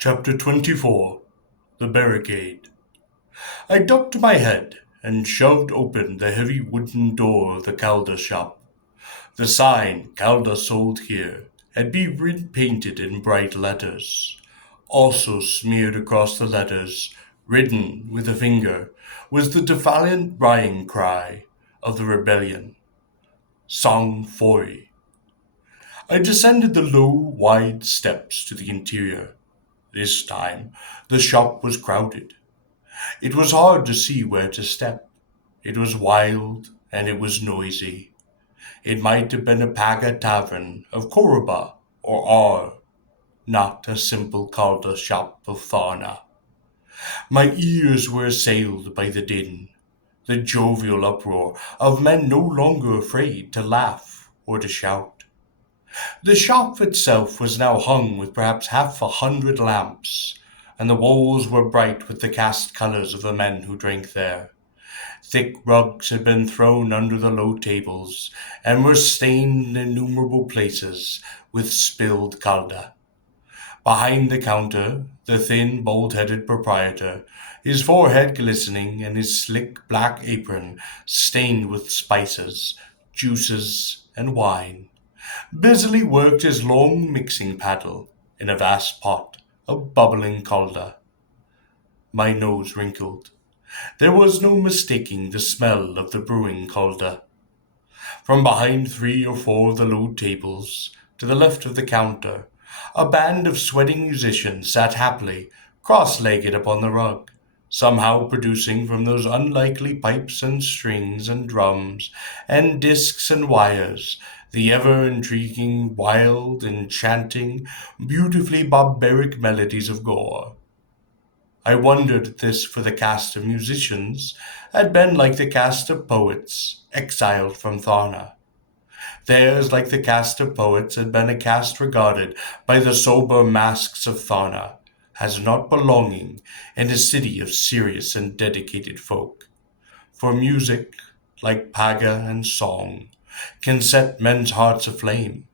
Chapter 24 The Barricade. I ducked my head and shoved open the heavy wooden door of the Calda shop. The sign, Calda sold here, had been painted in bright letters. Also smeared across the letters, written with a finger, was the defiant rallying cry of the rebellion, Sang Fori. I descended the low, wide steps to the interior. This time, the shop was crowded. It was hard to see where to step. It was wild and it was noisy. It might have been a Paga tavern of Koroba or Ar, not a simple Calda shop of Tharna. My ears were assailed by the din, the jovial uproar of men no longer afraid to laugh or to shout. The shop itself was now hung with perhaps 100 lamps, and the walls were bright with the cast colors of the men who drank there. Thick rugs had been thrown under the low tables, and were stained in innumerable places with spilled calda. Behind the counter, the thin, bald-headed proprietor, his forehead glistening and his slick black apron stained with spices, juices, and wine, busily worked his long mixing paddle in a vast pot of bubbling calda. My nose wrinkled. There was no mistaking the smell of the brewing calda. From behind 3 or 4 of the low tables, to the left of the counter, a band of sweating musicians sat happily, cross-legged upon the rug, somehow producing from those unlikely pipes and strings and drums and discs and wires the ever-intriguing, wild, enchanting, beautifully barbaric melodies of Gor. I wondered at this, for the cast of musicians had been like the cast of poets exiled from Tharna. Theirs, like the cast of poets, had been a cast regarded by the sober masks of Tharna as not belonging in a city of serious and dedicated folk. For music, like paga and song, can set men's hearts aflame,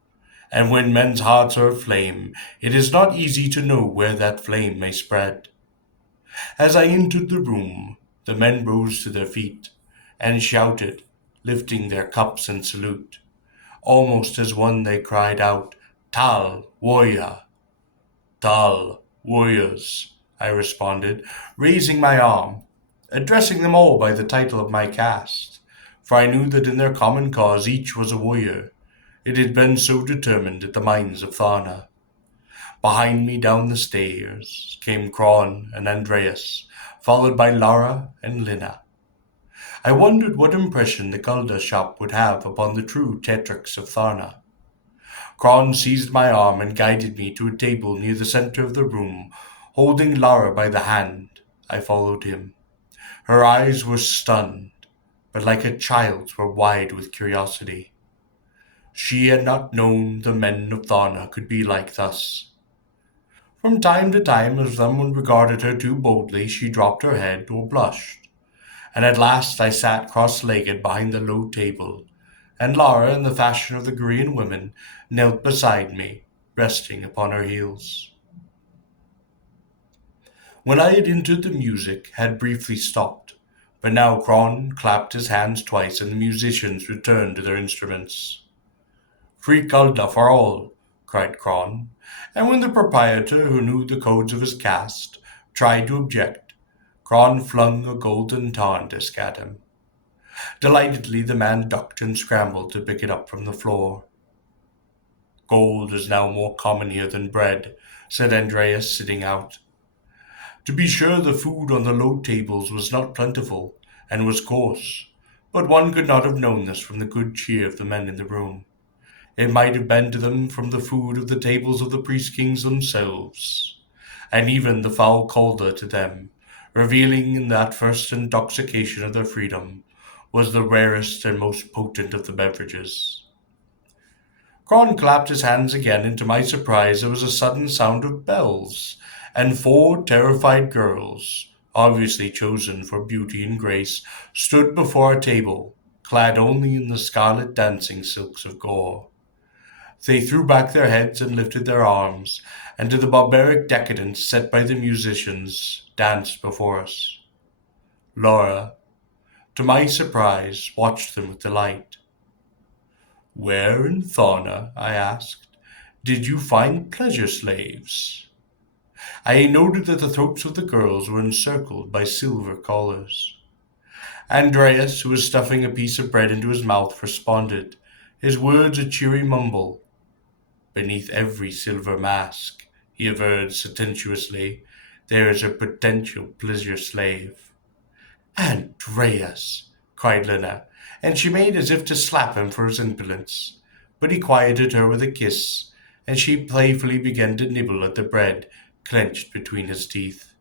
and when men's hearts are aflame, it is not easy to know where that flame may spread. As I entered the room, the men rose to their feet and shouted, lifting their cups in salute. Almost as one they cried out, Tal, warrior! Tal, warriors, I responded, raising my arm, addressing them all by the title of my caste, for I knew that in their common cause each was a warrior. It had been so determined at the mines of Tharna. Behind me down the stairs came Cron and Andreas, followed by Lara and Lina. I wondered what impression the Gulda shop would have upon the true tetrarchs of Tharna. Cron seized my arm and guided me to a table near the center of the room, holding Lara by the hand. I followed him. Her eyes were stunned, but like a child's were wide with curiosity. She had not known the men of Tharna could be like thus. From time to time, as someone regarded her too boldly, she dropped her head or blushed. And at last I sat cross-legged behind the low table, and Lara, in the fashion of the Korean women, knelt beside me, resting upon her heels. When I had entered, the music had briefly stopped, but now Cron clapped his hands twice and the musicians returned to their instruments. Free Calda for all, cried Cron, and when the proprietor, who knew the codes of his caste, tried to object, Cron flung a golden tarn disc at him. Delightedly the man ducked and scrambled to pick it up from the floor. Gold is now more common here than bread, said Andreas, sitting out. To be sure, the food on the low tables was not plentiful, and was coarse, but one could not have known this from the good cheer of the men in the room. It might have been to them from the food of the tables of the priest-kings themselves, and even the foul calder to them, revealing in that first intoxication of their freedom, was the rarest and most potent of the beverages. Cron clapped his hands again, and to my surprise there was a sudden sound of bells, and 4 terrified girls, obviously chosen for beauty and grace, stood before our table, clad only in the scarlet dancing silks of Gor. They threw back their heads and lifted their arms, and to the barbaric decadence set by the musicians, danced before us. Laura, to my surprise, watched them with delight. Where in Thana, I asked, did you find pleasure slaves? I noted that the throats of the girls were encircled by silver collars. Andreas, who was stuffing a piece of bread into his mouth, responded, his words a cheery mumble. Beneath every silver mask, he averred sententiously, there is a potential pleasure slave. Andreas, cried Lena, and she made as if to slap him for his impudence. But he quieted her with a kiss, and she playfully began to nibble at the bread clenched between his teeth.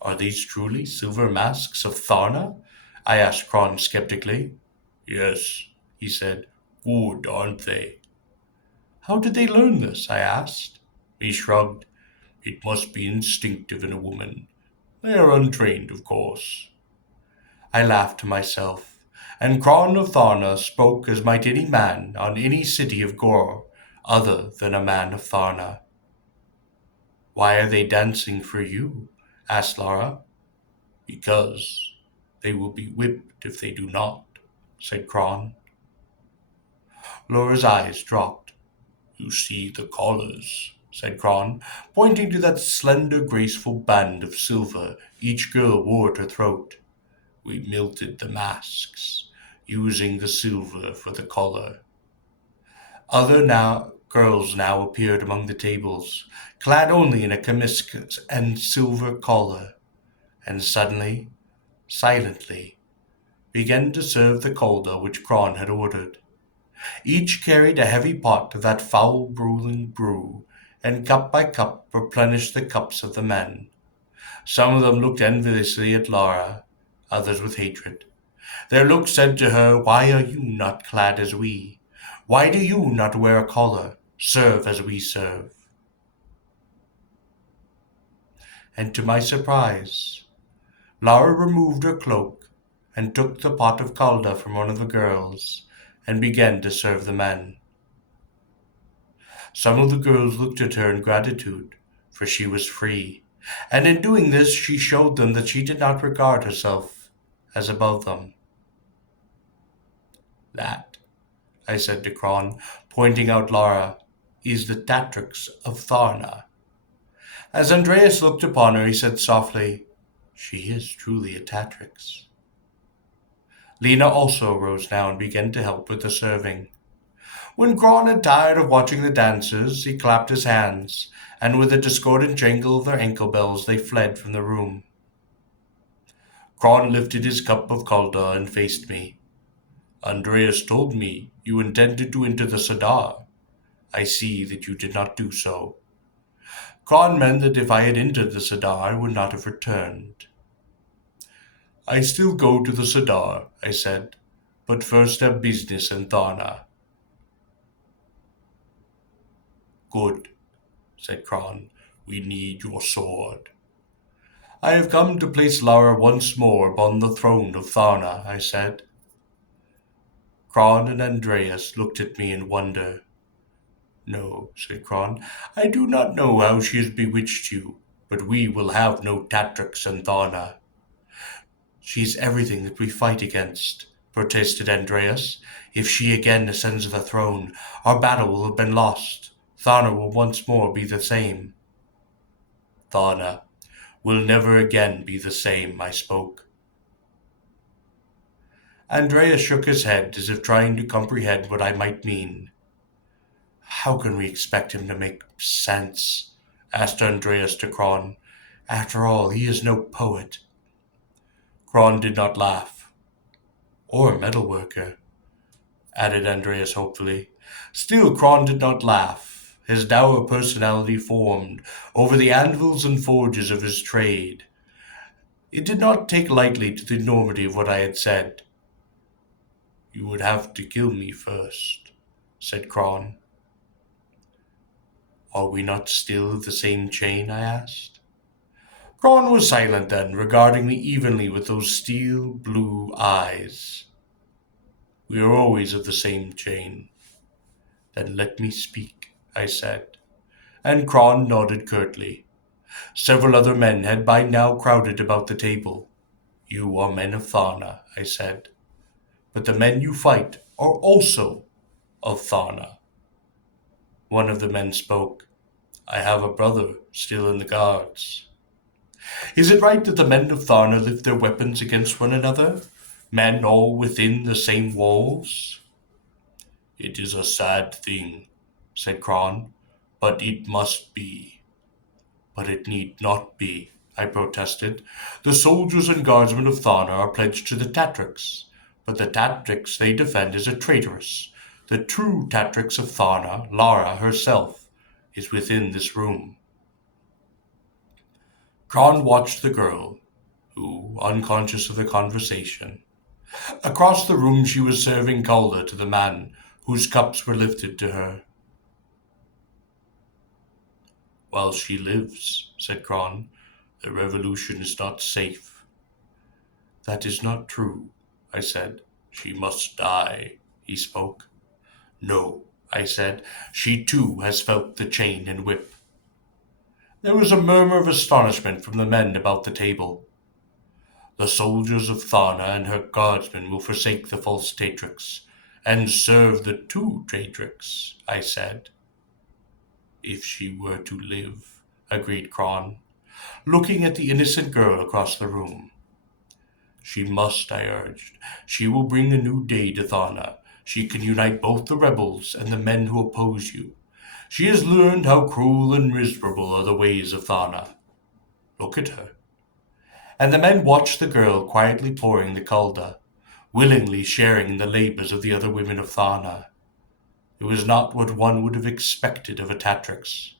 Are these truly silver masks of Tharna? I asked Kron skeptically. Yes, he said. Good, aren't they? How did they learn this? I asked. He shrugged. It must be instinctive in a woman. They are untrained, of course. I laughed to myself, and Kron of Tharna spoke as might any man on any city of Gor, other than a man of Tharna. Why are they dancing for you? Asked Lara. Because they will be whipped if they do not, said Kron. Laura's eyes dropped. You see the collars, said Kron, pointing to that slender, graceful band of silver each girl wore at her throat. We melted the masks, using the silver for the collar. Other girls now appeared among the tables, clad only in a chamiscus and silver collar, and suddenly, silently, began to serve the calder which Kron had ordered. Each carried a heavy pot of that foul brewing brew, and cup by cup replenished the cups of the men. Some of them looked enviously at Lara, others with hatred. Their looks said to her, why are you not clad as we? Why do you not wear a collar, serve as we serve? And to my surprise, Lara removed her cloak and took the pot of calda from one of the girls and began to serve the men. Some of the girls looked at her in gratitude, for she was free, and in doing this she showed them that she did not regard herself as above them. That, I said to Kron, pointing out Lara, is the Tatrix of Tharna. As Andreas looked upon her, he said softly, she is truly a Tatrix. Lena also rose now and began to help with the serving. When Kron had tired of watching the dancers, he clapped his hands, and with a discordant jangle of their ankle bells, they fled from the room. Kron lifted his cup of calda and faced me. Andreas told me you intended to enter the Sadar. I see that you did not do so. Kron meant that if I had entered the Sadar, I would not have returned. I still go to the Sadar, I said, but first have business in Tharna. Good, said Kron. We need your sword. I have come to place Lara once more upon the throne of Tharna, I said. Kron and Andreas looked at me in wonder. No, said Kron, I do not know how she has bewitched you, but we will have no Tatrix in Tharna. She is everything that we fight against, protested Andreas. If she again ascends the throne, our battle will have been lost. Tharna will once more be the same. Tharna will never again be the same, I spoke. Andreas shook his head as if trying to comprehend what I might mean. How can we expect him to make sense? Asked Andreas to Kron. After all, he is no poet. Kron did not laugh. Or a metalworker, added Andreas hopefully. Still, Kron did not laugh. His dour personality formed over the anvils and forges of his trade. It did not take lightly to the enormity of what I had said. You would have to kill me first, said Kron. Are we not still of the same chain? I asked. Kron was silent then, regarding me evenly with those steel blue eyes. We are always of the same chain. Then let me speak, I said. and Cron nodded curtly. Several other men had by now crowded about the table. You are men of Tharna, I said, but the men you fight are also of Tharna. One of the men spoke. I have a brother still in the guards. Is it right that the men of Tharna lift their weapons against one another? Men all within the same walls? It is a sad thing, said Cron, but it must be. But it need not be, I protested. The soldiers and guardsmen of Tharna are pledged to the Tatrix, but the Tatrix they defend is a traitoress. The true Tatrix of Tharna, Lara herself, is within this room. Cron watched the girl, who, unconscious of the conversation. Across the room she was serving Calder to the man whose cups were lifted to her. While she lives, said Cron, the revolution is not safe. That is not true, I said. She must die, he spoke. No, I said, she too has felt the chain and whip. There was a murmur of astonishment from the men about the table. The soldiers of Tharna and her guardsmen will forsake the false Tatrix and serve the true Tatrix, I said. If she were to live, agreed Cron, looking at the innocent girl across the room. She must, I urged. She will bring a new day to Tharna. She can unite both the rebels and the men who oppose you. She has learned how cruel and miserable are the ways of Tharna. Look at her. And the men watched the girl quietly pouring the Calder, willingly sharing in the labors of the other women of Tharna. It was not what one would have expected of a Tatrix.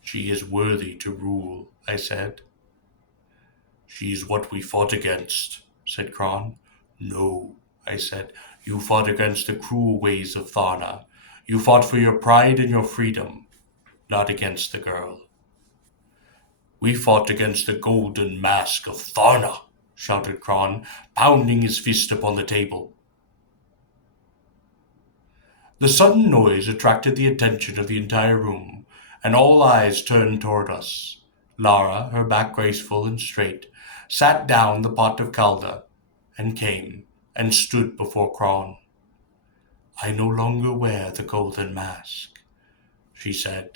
She is worthy to rule, I said. She is what we fought against, said Cron. No, I said. You fought against the cruel ways of Tharna. You fought for your pride and your freedom, not against the girl. We fought against the golden mask of Tharna, shouted Cron, pounding his fist upon the table. The sudden noise attracted the attention of the entire room, and all eyes turned toward us. Lara, her back graceful and straight, sat down the pot of Calder, and came and stood before Cron. I no longer wear the golden mask, she said,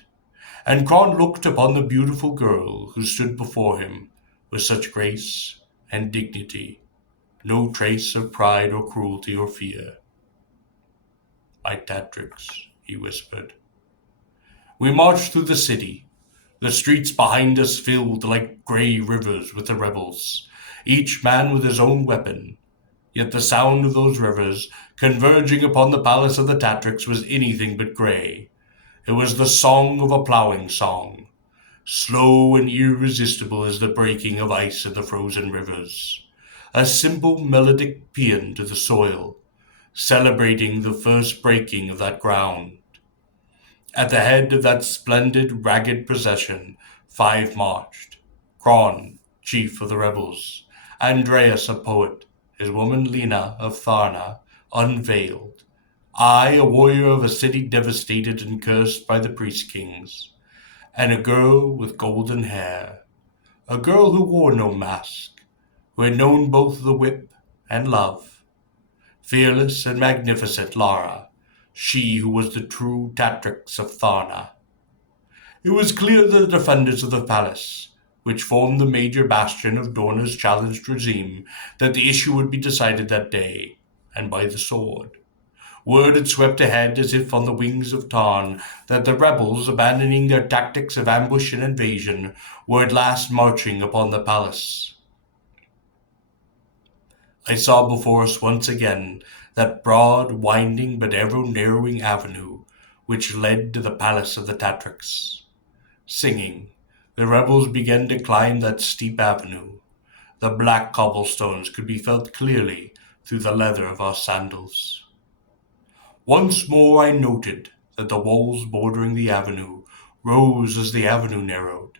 and Cron looked upon the beautiful girl who stood before him with such grace and dignity, no trace of pride or cruelty or fear. My Tatrix, he whispered. We marched through the city, the streets behind us filled like gray rivers with the rebels, each man with his own weapon. Yet the sound of those rivers converging upon the palace of the Tatrix was anything but gray. It was the song of a plowing song, slow and irresistible as the breaking of ice in the frozen rivers, a simple melodic paean to the soil, celebrating the first breaking of that ground. At the head of that splendid, ragged procession, 5 marched. Cron, chief of the rebels, Andreas, a poet, his woman Lena of Tharna, unveiled, I, a warrior of a city devastated and cursed by the priest-kings, and a girl with golden hair, a girl who wore no mask, who had known both the whip and love. Fearless and magnificent Lara, she who was the true Tatrix of Tharna. It was clear that the defenders of the palace, which formed the major bastion of Dorna's challenged regime, that the issue would be decided that day, and by the sword. Word had swept ahead as if on the wings of Tarn that the rebels, abandoning their tactics of ambush and invasion, were at last marching upon the palace. I saw before us once again that broad, winding, but ever-narrowing avenue which led to the palace of the Tatrix. Singing, the rebels began to climb that steep avenue. The black cobblestones could be felt clearly through the leather of our sandals. Once more I noted that the walls bordering the avenue rose as the avenue narrowed,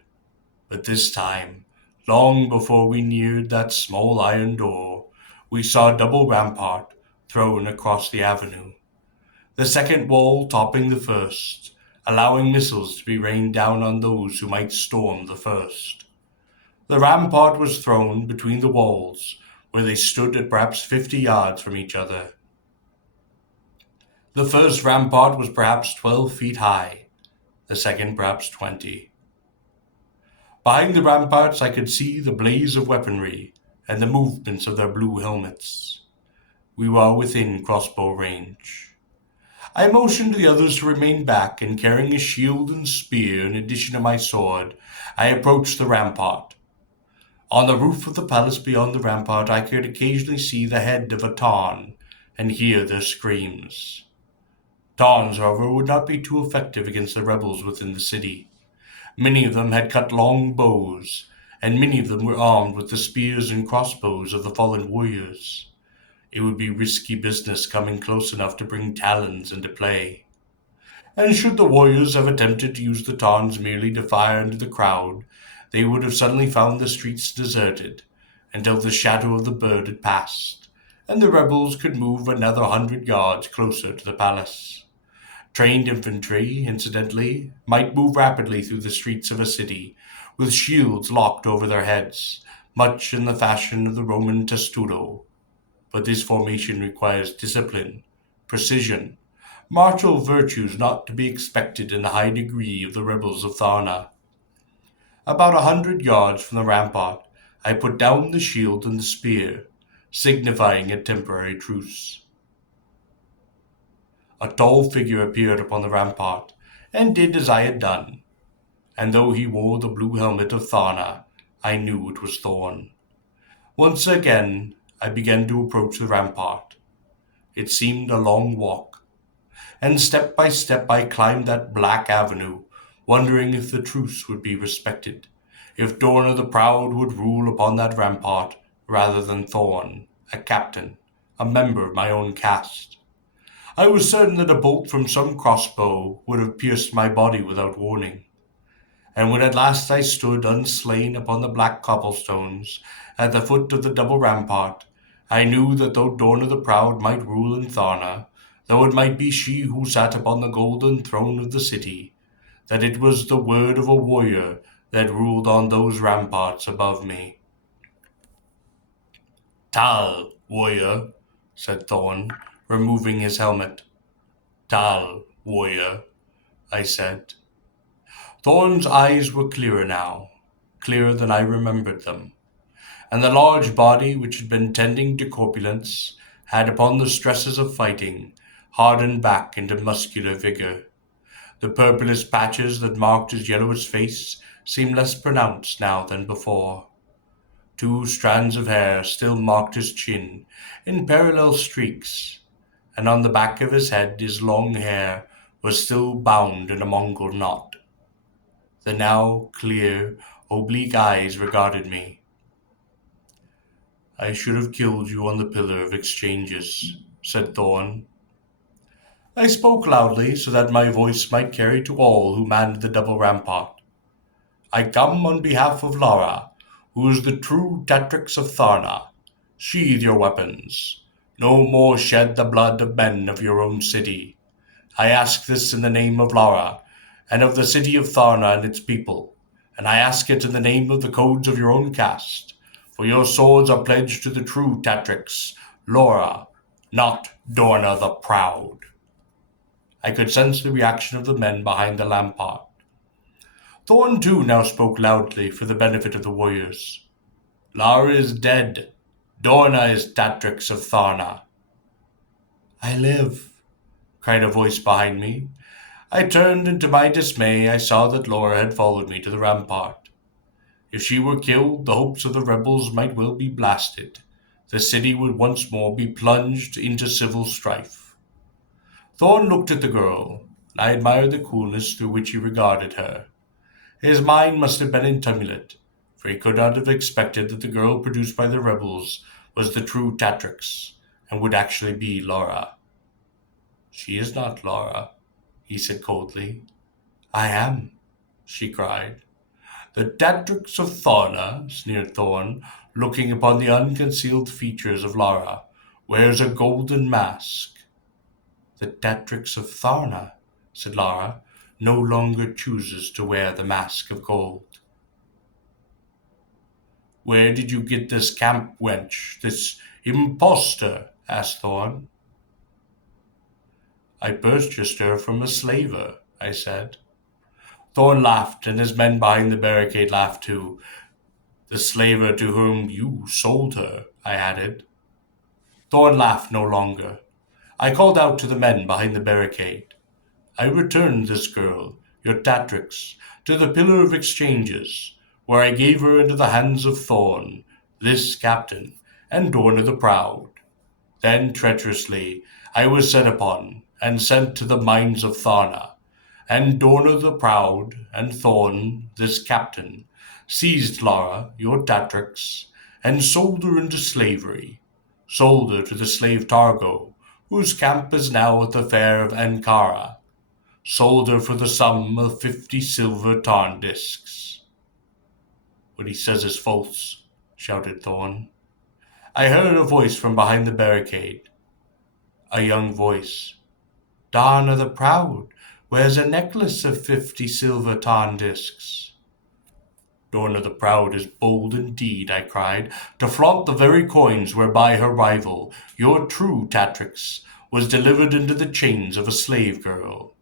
but this time, long before we neared that small iron door, we saw a double rampart thrown across the avenue, the second wall topping the first, allowing missiles to be rained down on those who might storm the first. The rampart was thrown between the walls, where they stood at perhaps 50 yards from each other. The first rampart was perhaps 12 feet high, the second perhaps 20. Behind the ramparts I could see the blaze of weaponry and the movements of their blue helmets. We were within crossbow range. I motioned to the others to remain back, and carrying a shield and spear in addition to my sword, I approached the rampart. On the roof of the palace beyond the rampart I could occasionally see the head of a Tarn and hear their screams. Tarns, however, would not be too effective against the rebels within the city. Many of them had cut long bows, and many of them were armed with the spears and crossbows of the fallen warriors. It would be risky business coming close enough to bring talons into play. And should the warriors have attempted to use the Tarns merely to fire into the crowd, they would have suddenly found the streets deserted until the shadow of the bird had passed, and the rebels could move another 100 yards closer to the palace. Trained infantry, incidentally, might move rapidly through the streets of a city, with shields locked over their heads, much in the fashion of the Roman testudo. But this formation requires discipline, precision, martial virtues not to be expected in the high degree of the rebels of Tharna. About 100 yards from the rampart, I put down the shield and the spear, signifying a temporary truce. A tall figure appeared upon the rampart, and did as I had done, and though he wore the blue helmet of Tharna, I knew it was Thorn. Once again, I began to approach the rampart. It seemed a long walk, and step by step I climbed that black avenue, wondering if the truce would be respected, if Dorna the Proud would rule upon that rampart rather than Thorn, a captain, a member of my own caste. I was certain that a bolt from some crossbow would have pierced my body without warning. And when at last I stood unslain upon the black cobblestones at the foot of the double rampart, I knew that though Dorna the Proud might rule in Tharna, though it might be she who sat upon the golden throne of the city, that it was the word of a warrior that ruled on those ramparts above me. "Tal, warrior," said Thorn, removing his helmet. "Tal, warrior," I said. Thorn's eyes were clearer now, clearer than I remembered them, and the large body which had been tending to corpulence had, upon the stresses of fighting, hardened back into muscular vigor. The purplish patches that marked his yellowish face seemed less pronounced now than before. 2 strands of hair still marked his chin in parallel streaks, and on the back of his head his long hair was still bound in a Mongol knot. The now clear, oblique eyes regarded me. "I should have killed you on the Pillar of Exchanges," said Thorn. I spoke loudly so that my voice might carry to all who manned the double rampart. "I come on behalf of Lara, who is the true Tetrix of Tharna. Sheathe your weapons. No more shed the blood of men of your own city. I ask this in the name of Lara, and of the city of Tharna and its people, and I ask it in the name of the codes of your own caste, for your swords are pledged to the true Tetrix, Laura, not Dorna the Proud." I could sense the reaction of the men behind the rampart. Thorn too now spoke loudly for the benefit of the warriors. "Lara is dead. Dorna is Tetrix of Tharna." "I live," cried a voice behind me. I turned, and to my dismay I saw that Laura had followed me to the rampart. If she were killed, the hopes of the rebels might well be blasted. The city would once more be plunged into civil strife. Thorn looked at the girl, and I admired the coolness through which he regarded her. His mind must have been in tumult, for he could not have expected that the girl produced by the rebels was the true Tetrix, and would actually be Laura. "She is not Laura," he said coldly. "I am," she cried. "The Tetrix of Tharna," sneered Thorn, looking upon the unconcealed features of Lara, "wears a golden mask." "The Tetrix of Tharna," said Lara, no longer chooses to wear the mask of gold. Where did you get this camp wench, this impostor? Asked Thorn. I purchased her from a slaver, I said. Thorn laughed, and his men behind the barricade laughed too. The slaver to whom you sold her, I added. Thorn laughed no longer. I called out to the men behind the barricade. I returned this girl, your Tatrix, to the Pillar of Exchanges, where I gave her into the hands of Thorn, this captain, and Dorna the Proud. Then treacherously I was set upon, and sent to the mines of Tharna, and Dorna the Proud, and Thorn, this captain, seized Lara, your Tatrix, and sold her into slavery, sold her to the slave Targo, whose camp is now at the fair of Ankara, sold her for the sum of 50 silver tarn discs. What he says is false, shouted Thorn. I heard a voice from behind the barricade. A young voice. Darna the Proud wears a necklace of 50 silver tarn discs. Dorna the Proud is bold indeed, I cried, to flaunt the very coins whereby her rival, your true Tatrix, was delivered into the chains of a slave girl.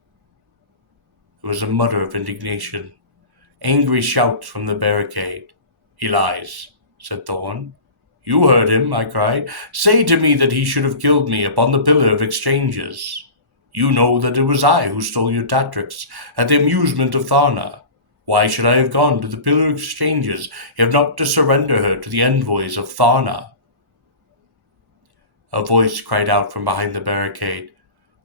There was a mutter of indignation, angry shouts from the barricade. He lies, said Thorn. You heard him, I cried. Say to me that he should have killed me upon the Pillar of Exchanges. You know that it was I who stole your Tatrix at the amusement of Tharna. Why should I have gone to the Pillar of Exchanges if not to surrender her to the envoys of Tharna? A voice cried out from behind the barricade.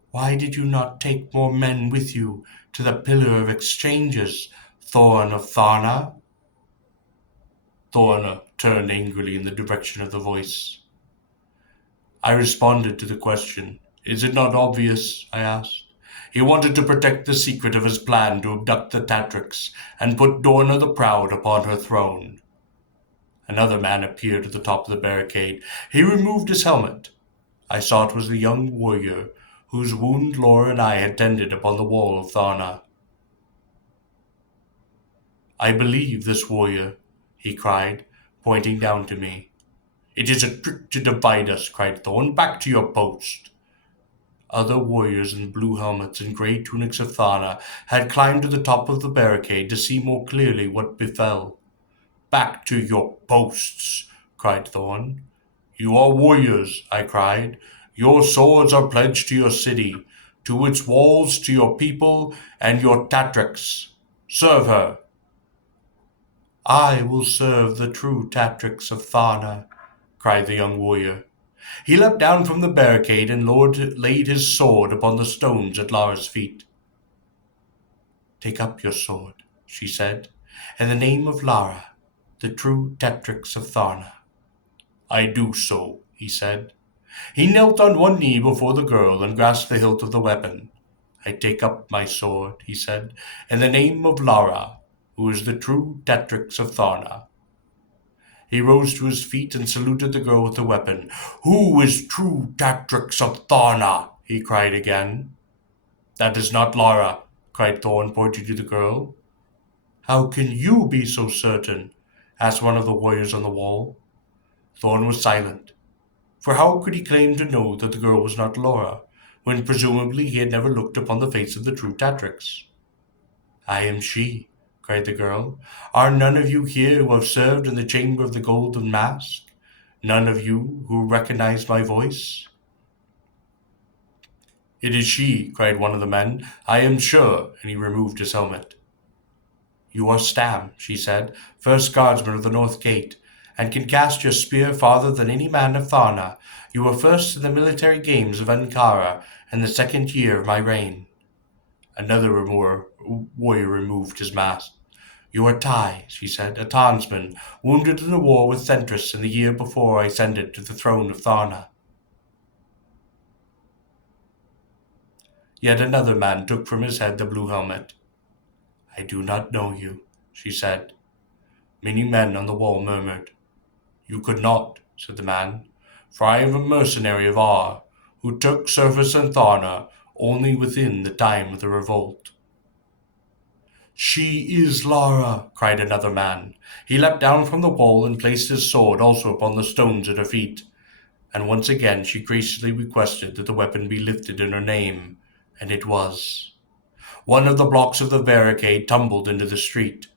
Why did you not take more men with you to the Pillar of Exchanges, Thorn of Tharna? Thorn turned angrily in the direction of the voice. I responded to the question. Is it not obvious? I asked. He wanted to protect the secret of his plan to abduct the Tatrix and put Dorna the Proud upon her throne. Another man appeared at the top of the barricade. He removed his helmet. I saw it was the young warrior whose wound Laura and I had tended upon the wall of Tharna. I believe this warrior, he cried, pointing down to me. It is a trick to divide us, cried Thorn. Back to your post. Other warriors in blue helmets and grey tunics of Tharna had climbed to the top of the barricade to see more clearly what befell. Back to your posts, cried Thorn. You are warriors, I cried. Your swords are pledged to your city, to its walls, to your people, and your Tatrix. Serve her. I will serve the true Tatrix of Tharna, cried the young warrior. He leapt down from the barricade and laid his sword upon the stones at Lara's feet. Take up your sword, she said, in the name of Lara, the true Tatrix of Tharna. I do so, he said. He knelt on one knee before the girl and grasped the hilt of the weapon. I take up my sword, he said, in the name of Lara, who is the true Tatrix of Tharna. He rose to his feet and saluted the girl with the weapon. Who is true Tatrix of Tharna? He cried again. That is not Lara, cried Thorn, pointing to the girl. How can you be so certain? Asked one of the warriors on the wall. Thorn was silent, for how could he claim to know that the girl was not Laura, when presumably he had never looked upon the face of the true Tatrix? I am she, cried the girl. Are none of you here who have served in the chamber of the golden mask? None of you who recognize my voice? It is she, cried one of the men. I am sure, and he removed his helmet. You are Stam, she said, first guardsman of the North Gate, and can cast your spear farther than any man of Tharna. You were first in the military games of Ankara in the 2nd year of my reign. Another warrior removed his mask. You are Tai, she said, a townsman, wounded in a war with Thentris in the year before I ascended to the throne of Tharna. Yet another man took from his head the blue helmet. I do not know you, she said. Many men on the wall murmured. You could not, said the man, for I am a mercenary of Ar, who took service in Tharna only within the time of the revolt. She is Lara, cried another man. He leapt down from the wall and placed his sword also upon the stones at her feet. And once again she graciously requested that the weapon be lifted in her name, and it was. One of the blocks of the barricade tumbled into the street,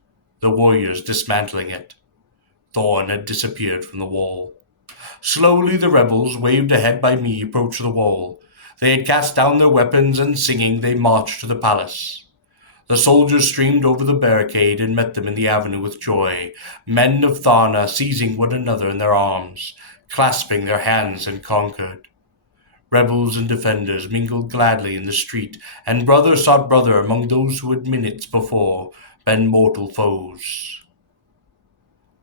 the warriors dismantling it. Thorn had disappeared from the wall. Slowly the rebels, waved ahead by me, approached the wall. They had cast down their weapons, and singing they marched to the palace. The soldiers streamed over the barricade and met them in the avenue with joy, men of Tharna seizing one another in their arms, clasping their hands in concord. Rebels and defenders mingled gladly in the street, and brother sought brother among those who had minutes before been mortal foes.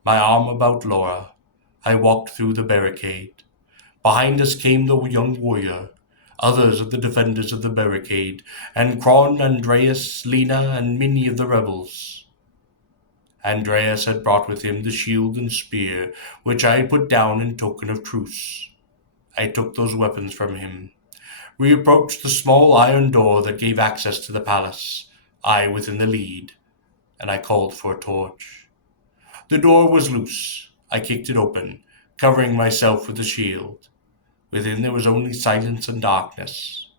My arm about Laura, I walked through the barricade. Behind us came the young warrior, others of the defenders of the barricade, and Kron, Andreas, Lena, and many of the rebels. Andreas had brought with him the shield and spear, which I had put down in token of truce. I took those weapons from him. We approached the small iron door that gave access to the palace, I within the lead, and I called for a torch. The door was loose. I kicked it open, covering myself with the shield. Within there was only silence and darkness.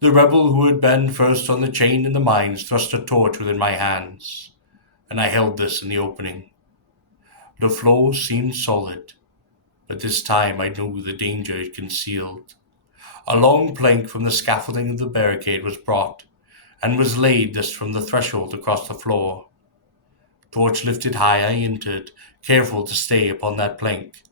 The rebel who had been first on the chain in the mines thrust a torch within my hands, and I held this in the opening. The floor seemed solid, but this time I knew the danger it concealed. A long plank from the scaffolding of the barricade was brought, and was laid this from the threshold across the floor. Torch lifted high, I entered, careful to stay upon that plank.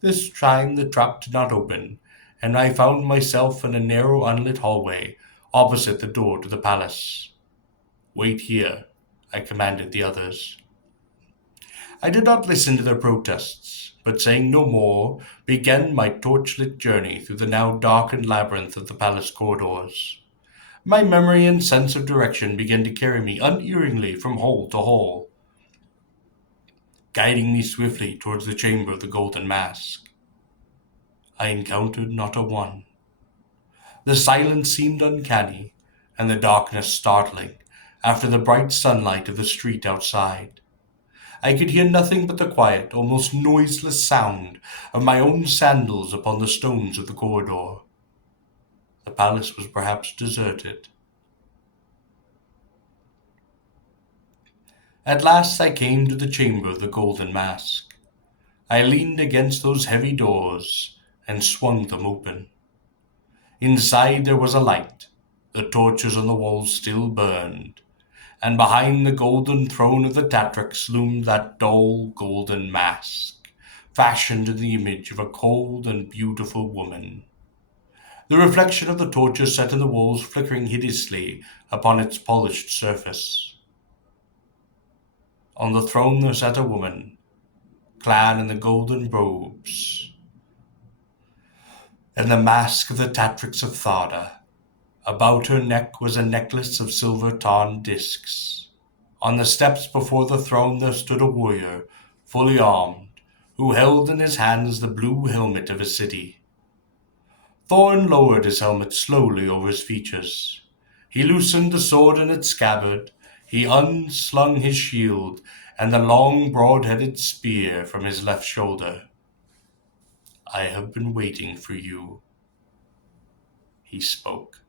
This time the trap did not open, and I found myself in a narrow unlit hallway opposite the door to the palace. Wait here, I commanded the others. I did not listen to their protests, but saying no more, began my torchlit journey through the now darkened labyrinth of the palace corridors. My memory and sense of direction began to carry me unerringly from hall to hall, guiding me swiftly towards the chamber of the golden mask. I encountered not a one. The silence seemed uncanny, and the darkness startling, after the bright sunlight of the street outside. I could hear nothing but the quiet, almost noiseless sound of my own sandals upon the stones of the corridor. The palace was perhaps deserted. At last I came to the chamber of the golden mask. I leaned against those heavy doors and swung them open. Inside there was a light. The torches on the walls still burned, and behind the golden throne of the Tatrix loomed that dull golden mask, fashioned in the image of a cold and beautiful woman. The reflection of the torches set in the walls flickering hideously upon its polished surface. On the throne there sat a woman, clad in the golden robes, and the mask of the Tatrix of Tharda. About her neck was a necklace of silver tarn discs. On the steps before the throne there stood a warrior, fully armed, who held in his hands the blue helmet of a city. Thorn lowered his helmet slowly over his features. He loosened the sword in its scabbard. He unslung his shield and the long broad-headed spear from his left shoulder. I have been waiting for you, he spoke.